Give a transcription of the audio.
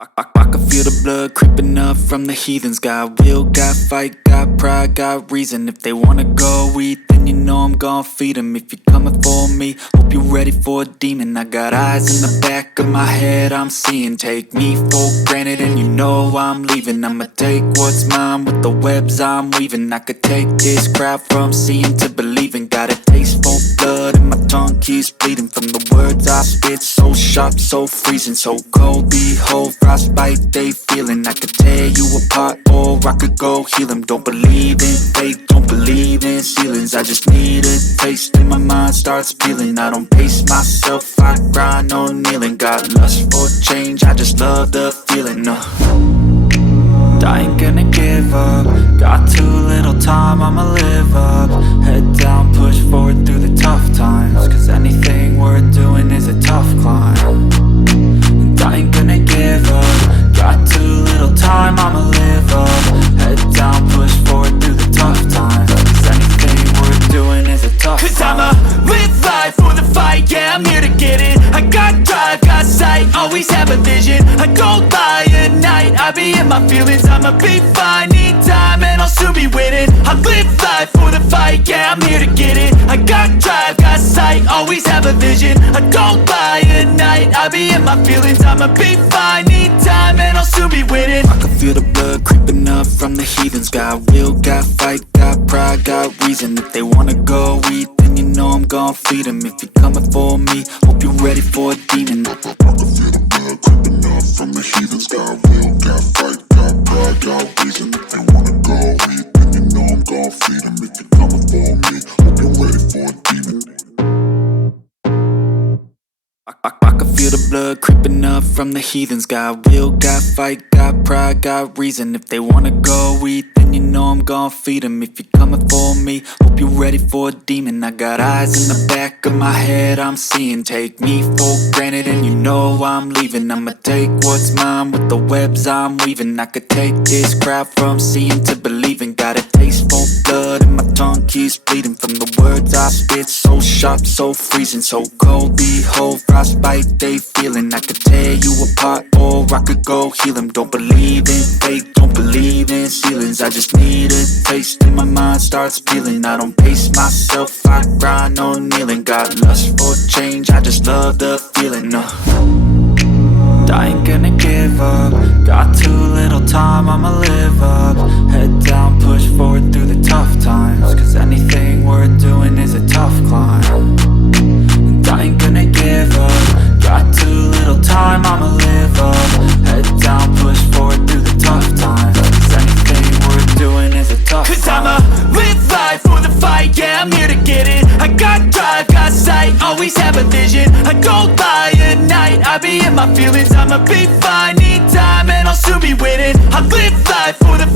I can feel the blood creeping up from the heathens. Got will, got fight, got pride, got reason. If they wanna go eat, then you know I'm gon' feed them. If you're coming for me, hope you're ready for a demon. I got eyes in the back of my head, I'm seeing. Take me for granted and you know I'm leaving. I'ma take what's mine with the webs I'm weaving. I could take this crowd from seeing to believing. Got a taste for blood and my tongue keeps bleeding from the words I spit. So sharp, so freezing, so cold. Behold, frostbite they feeling. I could tear you apart or I could go heal them. Don't believe in fate, don't believe in ceilings. I just need a taste and my mind starts peeling. I don't pace myself, I grind on kneeling. Got lust for change, I just love the feeling. I ain't gonna give up. Got too little time, I'ma live up. Head down, push forward through the tough times. Cause anything worth doing is a tough climb. And I ain't gonna give up. Got too little time, I'ma live up. Head down, push forward through the tough times. Cause anything worth doing is a tough climb. Cause I'ma live life for the fight, yeah, I'm here to get it. I got drive, got sight, always have a vision. I don't lie at night, I be in my feelings. I'ma be fine, need time and I'll soon be winning. I live life for the fight, yeah, I'm here to get it. I got drive, got sight, always have a vision. I don't lie at night, I be in my feelings. I'ma be fine, need time and I'll soon be winning. I can feel the blood creeping up from the heathens. Got will, got fight, got pride, got reason. If they wanna go eat, then you know I'm gon' feed them. If you're coming for me, hope you're ready for a demon. I can feel the blood creeping up from the heathens. Got will, got fight, got pride, got reason. If they wanna go eat, then you know I'm gon' feed them. If you're coming for me, hope you're ready for a demon. I can feel the blood creeping up from the heathens. Got will, got fight, got pride, got reason. If they wanna go eat, then you know I'm gon' feed them. If you're coming for me, hope you're ready for a demon. I got eyes in the back of my head, I'm seeing. Take me for granted and you know I'm leaving. I'ma take what's mine with the webs I'm weaving. I could take this crowd from seeing to believing. Got a taste for blood and my tongue keeps bleeding from the words I spit. So sharp, so freezing, so cold. Behold, frostbite they feeling. I could tear you apart or I could go heal them. Don't believe in fate, don't believe in ceilings. I just need a taste and my mind starts peeling. I don't pace myself, I grind on kneeling. Got lust for change, I just love the feeling. I ain't gonna give up. Got too little time, I'ma live up. Head down, push forward through the tough times. Cause anything worth doing is a tough climb. And I ain't gonna give up. Got too little time, I'ma live up. Head down, push forward through the tough times. Cause anything worth doing is a tough climb. Cause I'ma live life for the fight, yeah, I'm here to get it. I got drive, got sight, always have a vision. I don't lie at night, I be in my feelings. I'ma be fine, need time and I'll soon be winning. I live life for the